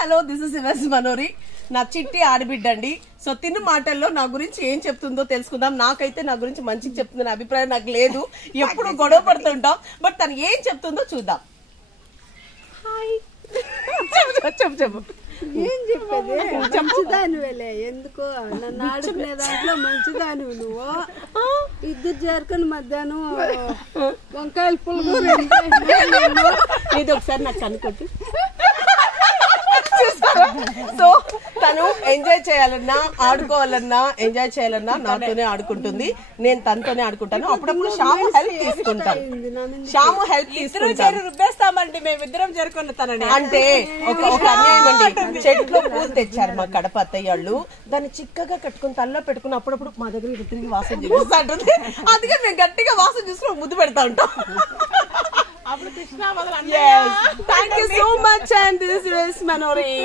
Hello this is yours Manori. నా చిట్టి ఆడబిడ్డ అండి. సో తిను మాటల్లో నా గురించి ఏం చెప్తుందో తెలుసుకుందాం. నాకైతే నా గురించి మంచిగా చెప్తుందని అభిప్రాయం నాకు లేదు. ఎప్పుడు గొడవ పడుతుంటాం. బట్ తను ఏం చెప్తుందో చూద్దాం. హాయ్ చెప్పు ఏం చెప్పేది? మంచిదానివేలే. ఎందుకో నన్ను ఆడుకునే దాంట్లో మంచిదానివి నువ్వు. ఇద్దరు చేరుకొని మధ్యాహ్నం వంకాయల పులుగు ఇది ఒకసారి నాకు కనుకొట్టు. సో తను ఎంజాయ్ చేయాలన్నా ఆడుకోవాలన్నా ఎంజాయ్ చేయాలన్నా నాతోనే ఆడుకుంటుంది. నేను తనతోనే ఆడుకుంటాను. అప్పుడప్పుడు శ్యాము హెల్ప్ తీసుకుంటాను. శ్యాము హెల్ప్ తీసుకుంటాను. రుబ్బేస్తామండి మేమిద్దరం చేరుకున్న తనని. అంటే ఒక అన్యాయం అండి. చెట్లో పూలు తెచ్చారు మా కడప అత్తయ్యాళ్ళు. దాన్ని చిక్కగా కట్టుకుని తల్లో పెట్టుకుని అప్పుడప్పుడు మా దగ్గర ఇది తిరిగి వాసన చూపిస్తా ఉంటుంది. అందుకే మేము గట్టిగా వాసన చూసుకుని ముద్దు పెడతా ఉంటాం. Thank you so much, and this is Manori.